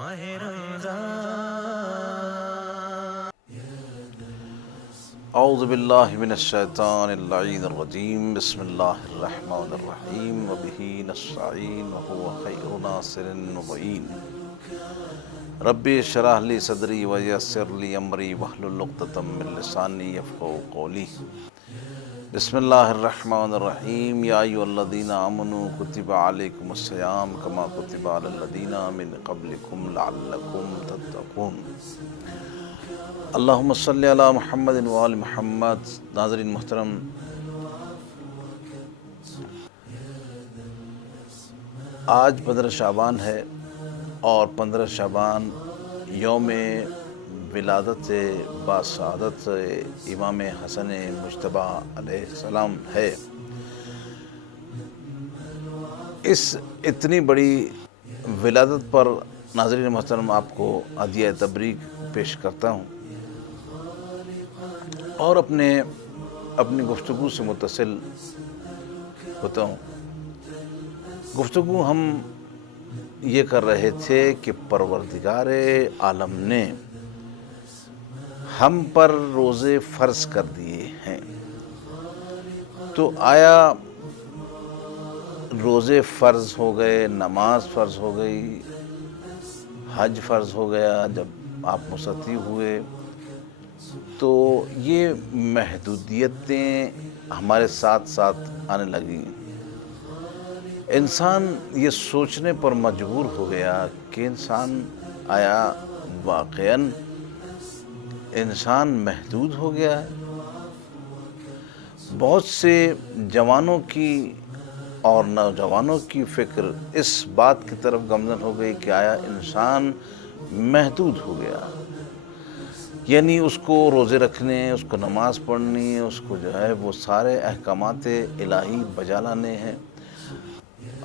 ماہ رمضان۔ اعوذ باللہ من الشیطان اللعین الرجیم، بسم اللہ الرحمن الرحیم، وبہ نستعین وہو خیر ناصر ومعین۔ رب اشرح لی صدری ویسر لی امری واحلل عقدۃ من لسانی یفقہوا قولی۔ بسم اللہ الرحمن الرحیم، یا ایھا الذین آمنوا کتب علیکم الصیام کما کتب علی الذین من قبلکم لعلکم تتقون۔ اللہم صلی علی محمد وآل محمد۔ ناظرین محترم، آج 15 شعبان ہے اور 15 شعبان یوم ولادت باسعادت امام حسن مجتبیٰ علیہ السلام ہے۔ اس اتنی بڑی ولادت پر ناظرین محترم آپ کو ہدیہ تبریک پیش کرتا ہوں اور اپنی گفتگو سے متصل ہوتا ہوں۔ گفتگو ہم یہ کر رہے تھے کہ پروردگار عالم نے ہم پر روزے فرض کر دیے ہیں، تو آیا روزے فرض ہو گئے، نماز فرض ہو گئی، حج فرض ہو گیا جب آپ مستطیع ہوئے، تو یہ محدودیتیں ہمارے ساتھ ساتھ آنے لگیں؟ انسان یہ سوچنے پر مجبور ہو گیا کہ آیا واقعاً انسان محدود ہو گیا ہے؟ بہت سے جوانوں کی اور نوجوانوں کی فکر اس بات کی طرف گامزن ہو گئی کہ آیا انسان محدود ہو گیا، یعنی اس کو روزے رکھنے، اس کو نماز پڑھنی، اس کو جو ہے وہ سارے احکامات الہی بجا لانے ہیں۔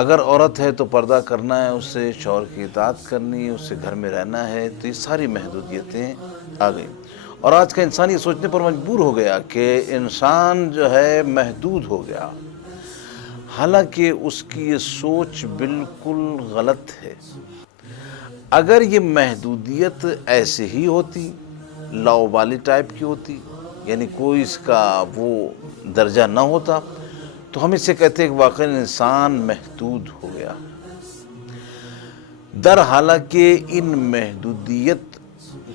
اگر عورت ہے تو پردہ کرنا ہے، اس سے شوہر کی اطاعت کرنی، اس سے گھر میں رہنا ہے، تو یہ ساری محدودیتیں آ گئیں، اور آج کا انسان یہ سوچنے پر مجبور ہو گیا کہ انسان جو ہے محدود ہو گیا، حالانکہ اس کی یہ سوچ بالکل غلط ہے۔ اگر یہ محدودیت ایسے ہی ہوتی، لاؤبالی ٹائپ کی ہوتی، یعنی کوئی اس کا وہ درجہ نہ ہوتا، تو ہم اسے کہتے ہیں کہ واقعی انسان محدود ہو گیا۔ در حالانکہ ان محدودیت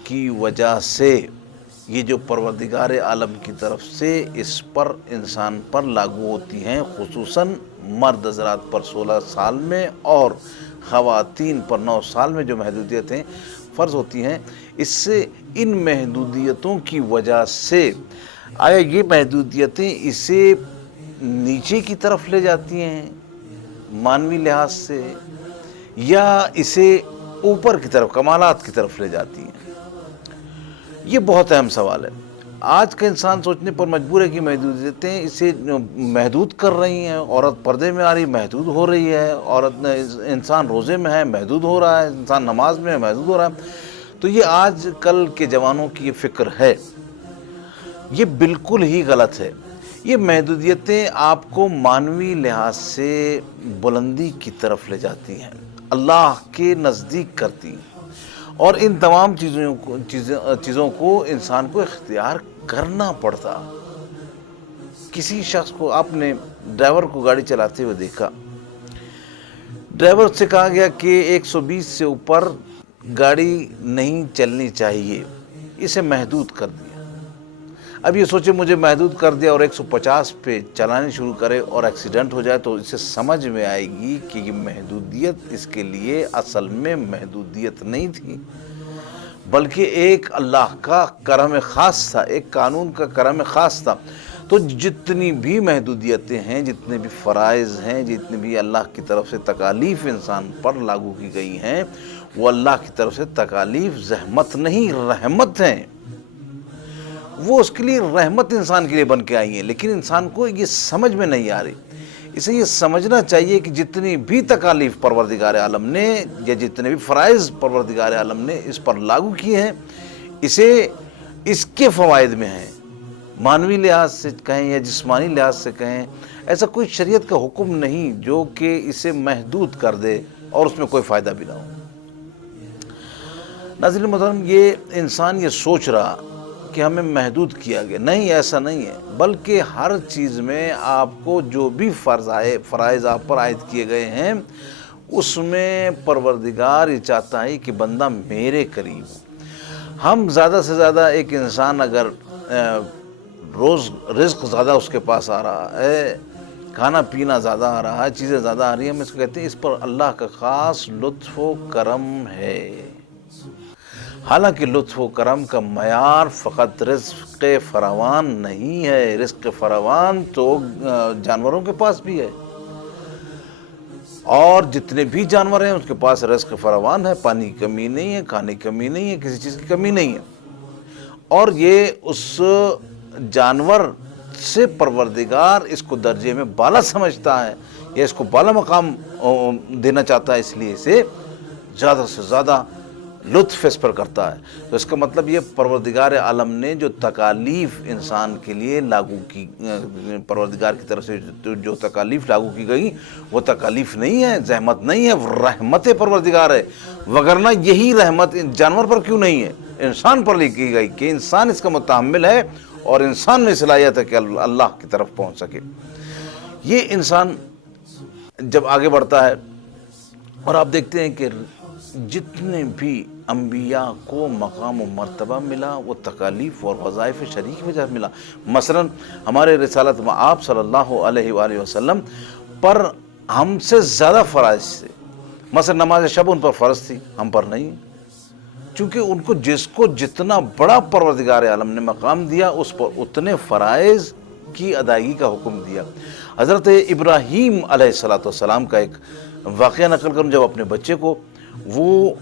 کی وجہ سے یہ جو پروردگار عالم کی طرف سے اس پر انسان پر لاگو ہوتی ہیں، خصوصاً مرد حضرات پر 16 سال میں اور خواتین پر 9 سال میں جو محدودیتیں فرض ہوتی ہیں، اس سے ان محدودیتوں کی وجہ سے آیا یہ محدودیتیں اسے نیچے کی طرف لے جاتی ہیں مانوی لحاظ سے، یا اسے اوپر کی طرف کمالات کی طرف لے جاتی ہیں؟ یہ بہت اہم سوال ہے۔ آج کا انسان سوچنے پر مجبور ہے کہ محدودیتیں اسے محدود کر رہی ہیں۔ عورت پردے میں آ رہی، محدود ہو رہی ہے، انسان روزے میں ہے، محدود ہو رہا ہے، انسان نماز میں ہے، محدود ہو رہا ہے۔ تو یہ آج کل کے جوانوں کی یہ فکر ہے، یہ بالکل ہی غلط ہے۔ یہ محدودیتیں آپ کو مانوی لحاظ سے بلندی کی طرف لے جاتی ہیں، اللہ کے نزدیک کرتی ہیں، اور ان تمام چیزوں کو انسان کو اختیار کرنا پڑتا۔ کسی شخص کو، آپ نے ڈرائیور کو گاڑی چلاتے ہوئے دیکھا، ڈرائیور سے کہا گیا کہ 120 سے اوپر گاڑی نہیں چلنی چاہیے، اسے محدود کر دیا۔ اب یہ سوچے مجھے محدود کر دیا اور 150 پہ چلانے شروع کرے اور ایکسیڈنٹ ہو جائے، تو اسے سمجھ میں آئے گی کہ یہ محدودیت اس کے لیے اصل میں محدودیت نہیں تھی، بلکہ ایک اللہ کا کرم خاص تھا، ایک قانون کا کرم خاص تھا۔ تو جتنی بھی محدودیتیں ہیں، جتنے بھی فرائض ہیں، جتنی بھی اللہ کی طرف سے تکالیف انسان پر لاگو کی گئی ہیں، وہ اللہ کی طرف سے تکالیف زحمت نہیں، رحمت ہیں۔ وہ اس کے لیے رحمت انسان کے لیے بن کے آئی ہیں، لیکن انسان کو یہ سمجھ میں نہیں آ رہی۔ اسے یہ سمجھنا چاہیے کہ جتنی بھی تکالیف پروردگار عالم نے یا جتنے بھی فرائض پروردگار عالم نے اس پر لاگو کیے ہیں، اس کے فوائد میں ہیں، مانوی لحاظ سے کہیں یا جسمانی لحاظ سے کہیں، ایسا کوئی شریعت کا حکم نہیں جو کہ اسے محدود کر دے اور اس میں کوئی فائدہ بھی نہ ہو۔ ناظرین محترم، یہ انسان یہ سوچ رہا کہ ہمیں محدود کیا گیا، نہیں، ایسا نہیں ہے، بلکہ ہر چیز میں آپ کو جو بھی فرائض آپ پر عائد کیے گئے ہیں اس میں پروردگار یہ چاہتا ہے کہ بندہ میرے قریب ہو۔ ہم زیادہ سے زیادہ ایک انسان اگر روز رزق زیادہ اس کے پاس آ رہا ہے، کھانا پینا زیادہ آ رہا ہے، چیزیں زیادہ آ رہی ہیں، ہم اس کو کہتے ہیں اس پر اللہ کا خاص لطف و کرم ہے۔ حالانکہ لطف و کرم کا معیار فقط رزق فراوان نہیں ہے، رزق فراوان تو جانوروں کے پاس بھی ہے، اور جتنے بھی جانور ہیں اس کے پاس رزق فراوان ہے، پانی کی کمی نہیں ہے، کھانے کی کمی نہیں ہے، کسی چیز کی کمی نہیں ہے، اور یہ اس جانور سے پروردگار اس کو درجے میں بالا سمجھتا ہے، یا اس کو بالا مقام دینا چاہتا ہے، اس لیے اسے زیادہ سے زیادہ لطف اس پر کرتا ہے۔ تو اس کا مطلب یہ پروردگار عالم نے جو تکالیف انسان کے لیے لاگو کی، پروردگار کی طرف سے جو تکالیف لاگو کی گئی وہ تکالیف نہیں ہے، زحمت نہیں ہے، رحمت پروردگار ہے، وگرنہ یہی رحمت جانور پر کیوں نہیں ہے، انسان پر کی گئی کہ انسان اس کا متحمل ہے اور انسان میں صلاحیت ہے کہ اللہ کی طرف پہنچ سکے۔ یہ انسان جب آگے بڑھتا ہے، اور آپ دیکھتے ہیں کہ جتنے بھی انبیاء کو مقام و مرتبہ ملا وہ تکالیف اور وظائف شرعی کی وجہ ملا۔ مثلا ہمارے رسالت مآب صلی اللہ علیہ وآلہ وسلم پر ہم سے زیادہ فرائض تھے۔ مثلا نماز شب ان پر فرض تھی، ہم پر نہیں، چونکہ ان کو جس کو جتنا بڑا پروردگار عالم نے مقام دیا اس پر اتنے فرائض کی ادائیگی کا حکم دیا۔ حضرت ابراہیم علیہ السلام کا ایک واقعہ نقل کروں، جب اپنے بچے کو وہ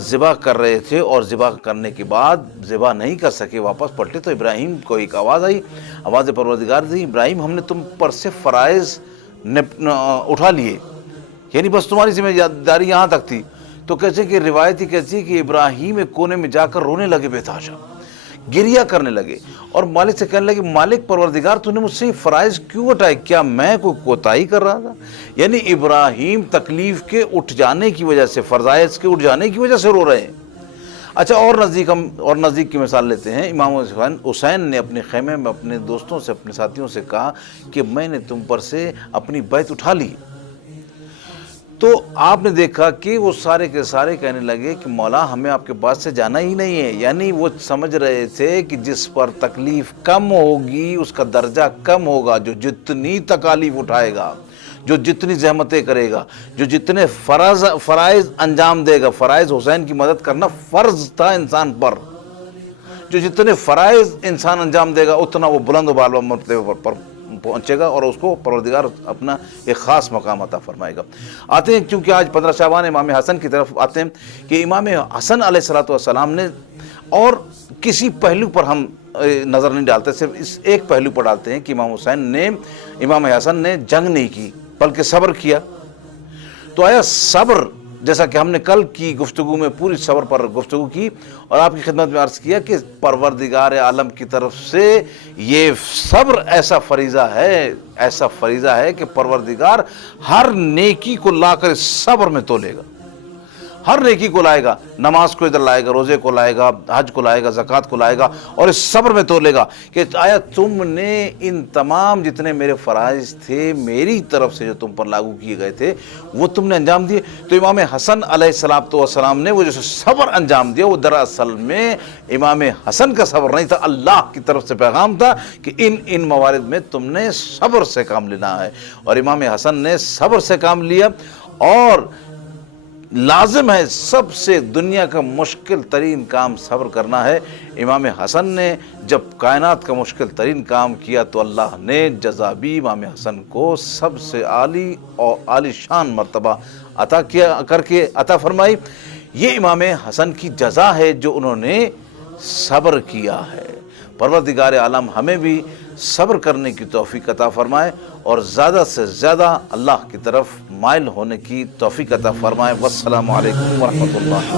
ذبح کر رہے تھے اور ذبح کرنے کے بعد ذبح نہیں کر سکے، واپس پلٹے، تو ابراہیم کو ایک آواز آئی، آواز پروردگار دی، ابراہیم ہم نے تم پر سے فرائض اٹھا لیے، یعنی بس تمہاری ذمہ داری یہاں تک تھی۔ تو کیسے کہ روایت ہی کہتی ہے کہ ابراہیم ایک کونے میں جا کر رونے لگے، بے تحاشا گریہ کرنے لگے، اور مالک سے کہنے لگے مالک پروردگار تو نے مجھ سے یہ فرائض کیوں اٹھائے، کیا میں کوئی کوتاہی کر رہا تھا؟ یعنی ابراہیم تکلیف کے اٹھ جانے کی وجہ سے، فرائض کے اٹھ جانے کی وجہ سے رو رہے ہیں۔ اچھا، اور نزدیک کی مثال لیتے ہیں، امام حسین نے اپنے خیمے میں اپنے دوستوں سے، اپنے ساتھیوں سے کہا کہ میں نے تم پر سے اپنی بیعت اٹھا لی، تو آپ نے دیکھا کہ وہ سارے کے سارے کہنے لگے کہ مولا ہمیں آپ کے پاس سے جانا ہی نہیں ہے، یعنی وہ سمجھ رہے تھے کہ جس پر تکلیف کم ہوگی اس کا درجہ کم ہوگا، جو جتنی تکالیف اٹھائے گا، جو جتنی زحمتیں کرے گا، جو جتنے فرائض انجام دے گا، فرائض حسین کی مدد کرنا فرض تھا انسان پر، جو جتنے فرائض انسان انجام دے گا اتنا وہ بلند و بالا مرتبے پر پہنچے گا اور اس کو پروردگار اپنا ایک خاص مقام عطا فرمائے گا۔ آتے ہیں، چونکہ آج 15 شعبان، امام حسن کی طرف آتے ہیں کہ امام حسن علیہ السلام نے، اور کسی پہلو پر ہم نظر نہیں ڈالتے، صرف اس ایک پہلو پر ڈالتے ہیں کہ امام حسن نے جنگ نہیں کی بلکہ صبر کیا۔ تو آیا صبر، جیسا کہ ہم نے کل کی گفتگو میں پوری صبر پر گفتگو کی اور آپ کی خدمت میں عرض کیا کہ پروردگار عالم کی طرف سے یہ صبر ایسا فریضہ ہے کہ پروردگار ہر نیکی کو لا کر صبر میں تولے گا، ہر نیکی کو لائے گا، نماز کو ادھر لائے گا، روزے کو لائے گا، حج کو لائے گا، زکوٰۃ کو لائے گا، اور اس صبر میں تولے گا کہ آیا تم نے ان تمام جتنے میرے فرائض تھے میری طرف سے جو تم پر لاگو کیے گئے تھے وہ تم نے انجام دیے۔ تو امام حسن علیہ السلام نے وہ جو صبر انجام دیا وہ دراصل میں امام حسن کا صبر نہیں تھا، اللہ کی طرف سے پیغام تھا کہ ان موارد میں تم نے صبر سے کام لینا ہے، اور امام حسن نے صبر سے کام لیا۔ اور لازم ہے، سب سے دنیا کا مشکل ترین کام صبر کرنا ہے۔ امام حسن نے جب کائنات کا مشکل ترین کام کیا تو اللہ نے جزا بھی امام حسن کو سب سے عالی اور عالی شان مرتبہ عطا فرمائی۔ یہ امام حسن کی جزا ہے جو انہوں نے صبر کیا ہے۔ پروردگار عالم ہمیں بھی صبر کرنے کی توفیق عطا فرمائے اور زیادہ سے زیادہ اللہ کی طرف مائل ہونے کی توفیق عطا فرمائے۔ والسلام علیکم ورحمۃ اللہ۔